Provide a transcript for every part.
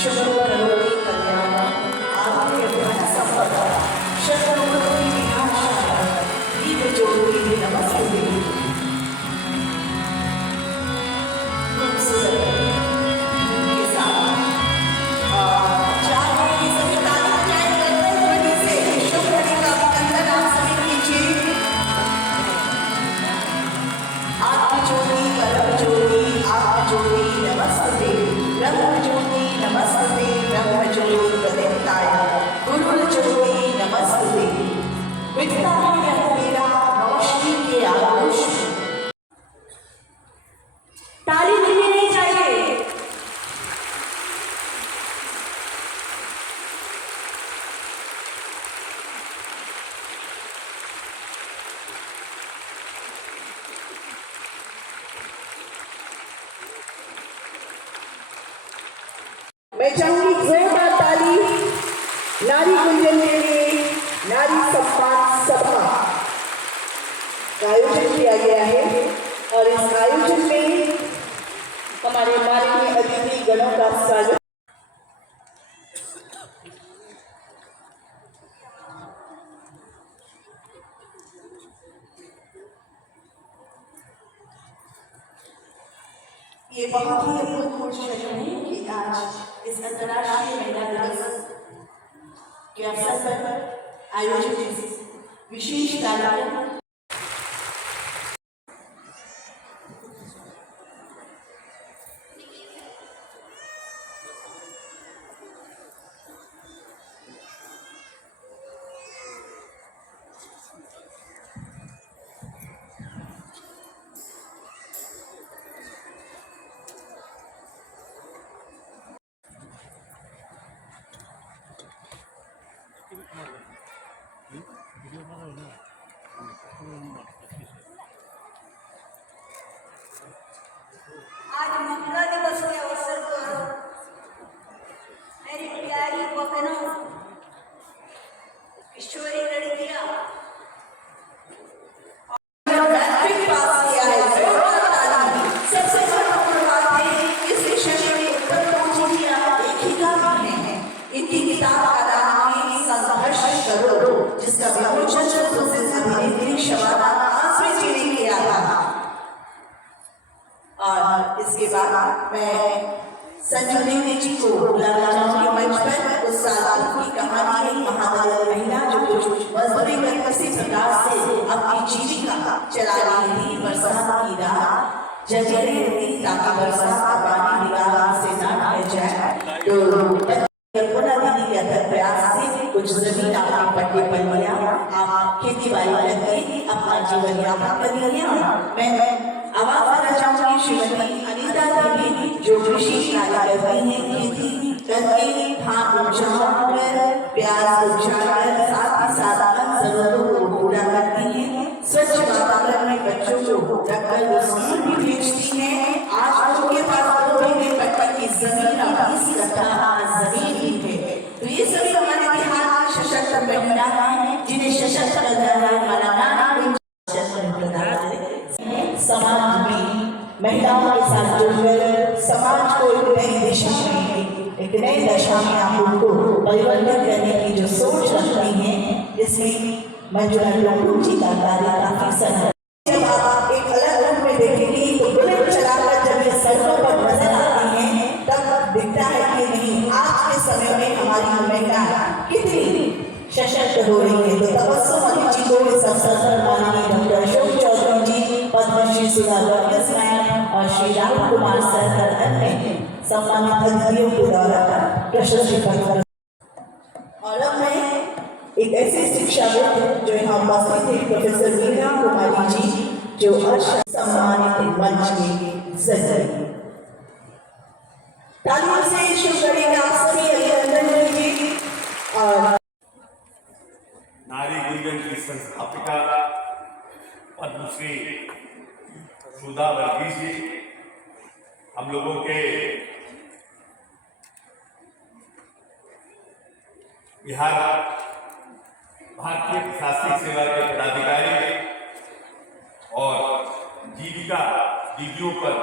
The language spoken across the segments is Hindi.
शुभं करोति कल्याणं आरोग्य धन संपदा शत्रुबुद्धि विनाशाय दीपज्योति नमस्ते। ताली मिलनी नहीं चाहिए। मैं चाहूंगी जोरदार ताली नारी गुंजन के लिए। नारी सम्मान सभा का आयोजन किया गया है और इस आयोजन में हमारे माननीय अतिथि गणों का स्वागत। ये बहुत ही अभूतपूर्व क्षण है कि आज इस अंतर्राष्ट्रीय महिला दिवस के अवसर पर आयोजित इस विशेष कार्यक्रम आज महिला दिवस के अवसर पर मेरी प्यारी बहनों, किशोरी लड़कियां मैट्रिक पास किया है। सबसे महत्वपूर्ण बात है इस विषय में उत्तर पहुंची एक ही काम है। इनकी किताब का नाम है संघर्ष करो, जिसका विमोचन प्रसिद्ध अभिनेत्री शबाना आजमी जी ने किया था। और इसके बाद मैं संजू देवी जी को बुलाना चाहूंगी मंच पर। उस साल की कहानी है महादलित महिला जो कुछ मजदूरी कर किसी प्रकार से अपनी जीविका चला रही थी। बरसात की रात जगह रहती ताकि बरसात का पानी निकाल से न बह जाए, तो कल्पना दीदी के अथक प्रयास से कुछ जमीन आपने पट्टे पर लिया, आप खेती बाड़ी करके अपना जीवन यापन करिए। मैं आवाज देना चाहूंगी श्रीमती अनीता देवी जो कृषि कार्य करती हैं, खेती करके धान उपजाकर प्याज उपजाकर साथ ही साथ जरूरतों को पूरा करती हैं। स्वच्छ वातावरण में बच्चों को रखकर स्कूल भी भेजती हैं। आज उनके पास 2 बीघे पट्टे की जमीन और 20 कट्ठा जमीन भी है। तो ये सभी हमारे बिहार की सशक्त महिला हैं जिन्हें सशक्त समाज में महिलाओं के साथ जुड़कर समाज को एक नई दिशा में, एक नई दशा में आप उनको परिवर्तन करने की जो सोच रखती हैं, इसमें मंजुला लोगों जी का कार्य काफी सराहनीय। जब आप एक अलग रूप में देखेंगे तो बुलेट चलाकर जब ये सड़कों पर नजर आती हैं, तब दिखता है कि नहीं आज के समय में हमारी महिला कितनी सशक्त हो रही है। तो तबस्सुम जी को इस अवसर पर माननीय डॉक्टर अशोक चौधरी जी, पद्मश्री सुधा मैम और श्री राम कुमार सर अन्य सम्मानित अतिथियों के द्वारा प्रशस्ति पत्र। और अब मैं एक ऐसे शिक्षाविद जो यहाँ उपस्थित है प्रोफेसर मीरा कुमारी जी, जो सम्मानित मंच के जरिए तालियों से शुरू करेंगे। आप सभी अभिनंदन कीजिए। और नारी गुंजन की संस्थापिका पद्मश्री सुधा वर्गीस जी हम लोगों के बिहार भारतीय प्रशासनिक सेवा के पदाधिकारी और जीविका दीदियों पर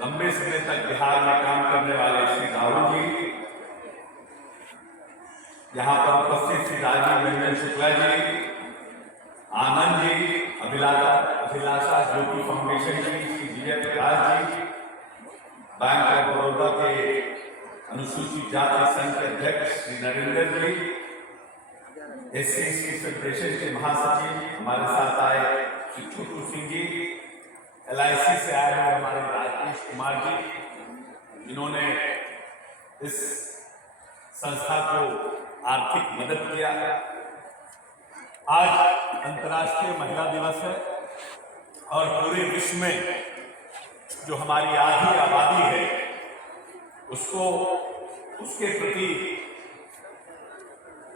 लंबे समय तक बिहार में काम करने वाले श्री राहुल जी यहाँ पर उपस्थित श्री राजीव रंजन शुक्ला जी, आनंद जी, अभिलाषा ज्योति फाउंडेशन की श्री विजय प्रकाश जी, बैंक ऑफ बड़ौदा के अनुसूचित जाति संघ के अध्यक्ष श्री नरेंद्र जी, SC फेडरेशन के महासचिव हमारे साथ आए श्री छोटू सिंह जी, LIC से आए हुए हमारे राजेश कुमार जी, जिन्होंने इस संस्था को आर्थिक मदद किया। आज अंतर्राष्ट्रीय महिला दिवस है और पूरे विश्व में जो हमारी आधी आबादी है उसको उसके प्रति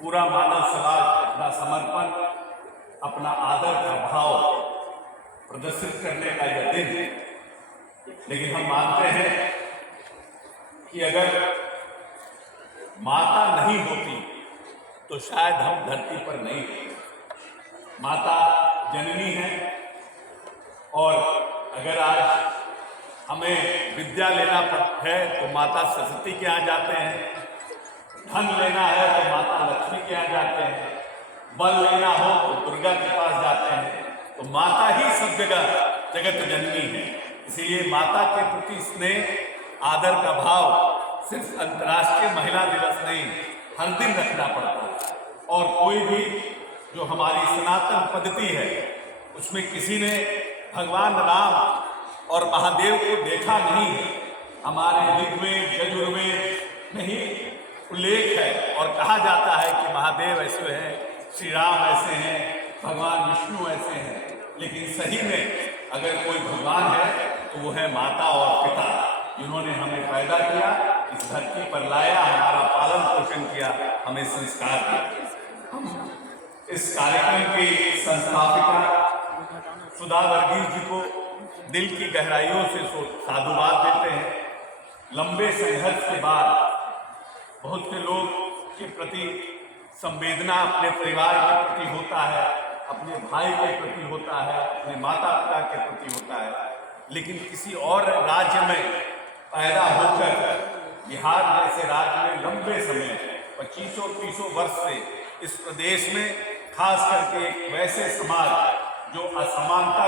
पूरा मानव समाज अपना समर्पण, अपना आदर का भाव प्रदर्शित करने का यह दिन है। लेकिन हम मानते हैं कि अगर माता नहीं होती तो शायद हम धरती पर नहीं होते। माता जननी है और अगर आज हमें विद्या लेना है तो माता सरस्वती के यहाँ जाते हैं, धन लेना है तो माता लक्ष्मी के यहाँ जाते हैं, बल लेना हो तो दुर्गा के पास जाते हैं। तो माता ही सब जगह जगत जननी है। इसीलिए माता के प्रति स्नेह, आदर का भाव सिर्फ अंतर्राष्ट्रीय महिला दिवस नहीं, हर दिन रखना पड़ता है। और कोई भी जो हमारी सनातन पद्धति है उसमें किसी ने भगवान राम और महादेव को देखा नहीं है। हमारे ऋग्वेद यजुर्वेद में ही उल्लेख है और कहा जाता है कि महादेव ऐसे हैं, श्री राम ऐसे हैं, भगवान विष्णु ऐसे हैं। लेकिन सही में अगर कोई भगवान है तो वो है माता और पिता, जिन्होंने हमें पैदा किया, इस धरती पर लाया, हमारा पालन पोषण किया, हमें संस्कार दिया। हम इस कार्यक्रम की संस्थापिका सुधा वर्गीस जी को दिल की गहराइयों से साधुवाद देते हैं। लंबे संघर्ष के बाद बहुत से लोग के प्रति संवेदना अपने परिवार के प्रति होता है, अपने भाई के प्रति होता है, अपने माता पिता के प्रति होता है। लेकिन किसी और राज्य में पैदा होकर बिहार जैसे राज्य में लंबे समय 2500-30 वर्ष से इस प्रदेश में खास करके एक वैसे समाज जो असमानता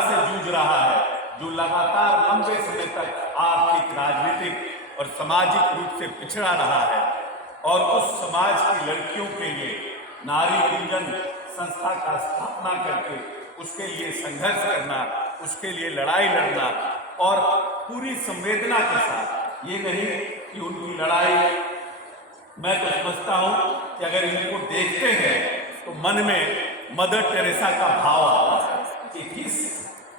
से जूझ रहा है, जो लगातार लंबे समय तक आर्थिक, राजनीतिक और सामाजिक रूप से पिछड़ा रहा है, और उस समाज की लड़कियों के लिए नारी गुंजन संस्था का स्थापना करके उसके लिए संघर्ष करना, उसके लिए लड़ाई लड़ना और पूरी संवेदना के साथ, ये नहीं कि उनकी लड़ाई, मैं तो समझता हूँ कि अगर इनको देखते हैं तो मन में मदर टेरेसा का भाव आता है कि किस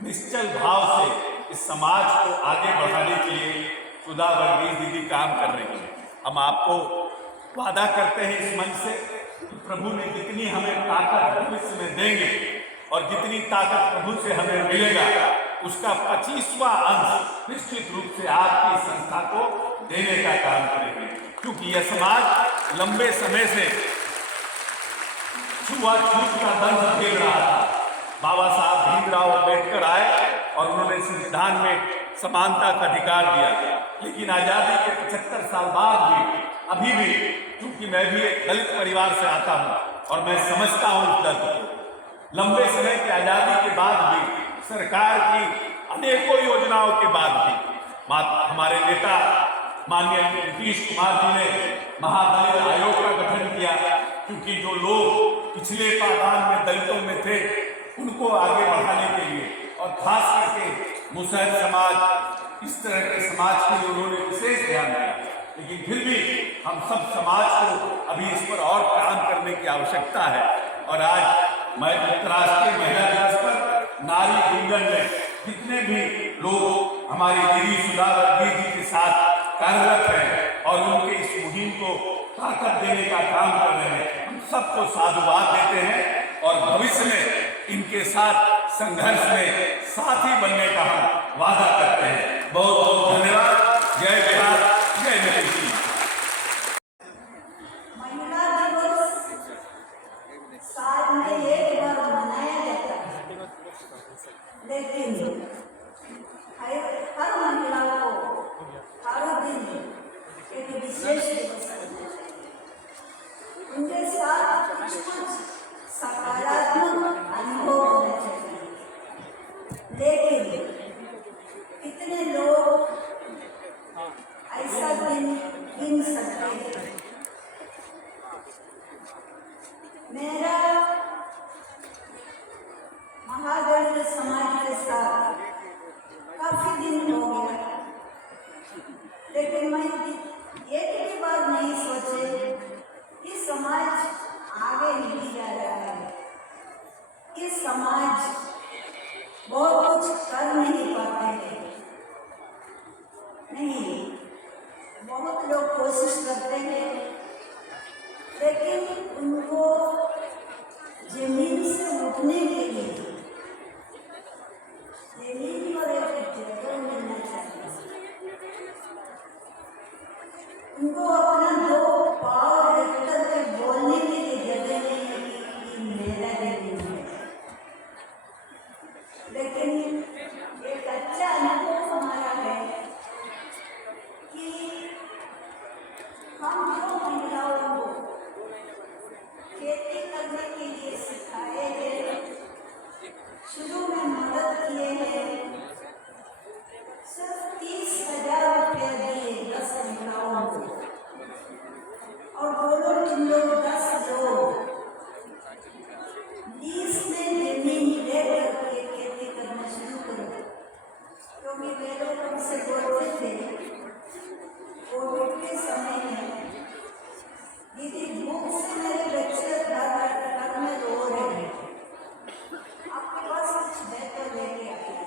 निश्चल भाव से इस समाज को आगे बढ़ाने के लिए सुधा वर्गीस दीदी काम कर रही है। हम आपको वादा करते हैं इस मंच से कि प्रभु ने जितनी हमें ताकत भविष्य में देंगे और जितनी ताकत प्रभु से हमें मिलेगा उसका 25वां अंश निश्चित रूप से आपकी संस्था को देने का काम करेंगे। क्योंकि यह समाज लंबे समय से छुआछूत का दंश झेल रहा था। बाबा साहब भीमराव अम्बेडकर आए और उन्होंने संविधान में समानता का अधिकार दिया, लेकिन आजादी के 75 साल बाद भी अभी भी, क्योंकि मैं भी एक दलित परिवार से आता हूँ और मैं समझता हूँ उस दर्द को, लंबे समय की आजादी के बाद भी, सरकार की अनेकों योजनाओं के बाद भी हमारे नेता माननीय नीतीश कुमार जी ने महादलित आयोग का गठन किया, क्योंकि जो लोग पिछले पायदान में दलितों में थे उनको आगे बढ़ाने के लिए, और खास करके मुसहर समाज, इस तरह के समाज के लिए उन्होंने विशेष ध्यान दिया। लेकिन फिर भी हम सब समाज को अभी इस पर और काम करने की आवश्यकता है। और आज मैं अंतर्राष्ट्रीय महिला दिवस पर नारी गुंजन में जितने भी लोग हमारी दीदी सुधा वर्गीस जी के साथ कार्यरत हैं और उनके इस मुहिम को ताकत देने का काम कर रहे हैं, हम सबको साधुवाद देते हैं और भविष्य में इनके साथ संघर्ष में साथी बनने का हम वादा करते हैं। बहुत बहुत धन्यवाद। जय बिहार, जय नीतीश जी। महिला दिवस साल में एक बार मनाया जाता है, लेकिन हर महिला को हर दिन एक लेकिन कितने लोग ऐसा दिन गिन सकते हैं। मेरा महादलित समाज के साथ काफी दिन हो गया, लेकिन मैं एक भी बार नहीं सोचे कि समाज आगे नहीं जा रहा है, कि समाज बहुत कुछ कर नहीं पाते हैं। नहीं, बहुत लोग कोशिश करते हैं, लेकिन उनको जमीन से उठने के लिए जमीन पर एक जगह मिलना चाहिए। उनको अपना दो पाँव रखकर के बोलने के लिए जगह नहीं है कि मेरा जमीन है। लेकिन एक अच्छा अनुभव हमारा है कि हम जो महिलाओं को खेती करने के लिए सिखाए हैं, शुरू में मदद किए हैं, सिर्फ 30,000 रुपया दिए 10 महिलाओं को, और बोलो तुम लोग 10 लोग लीज में जमीन लेकर के खेती करना शुरू करो। क्योंकि वे लोग हमसे बोलते थे कोविड के समय में, दीदी भूख से मेरे बच्चे घर में रो रहे हैं, आपके पास कुछ है तो लेके आइए।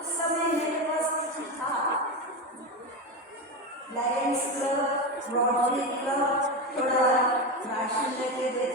उस समय मेरे पास कुछ था, लायंस क्लब, रोटरी क्लब थोड़ा राशन लेके दे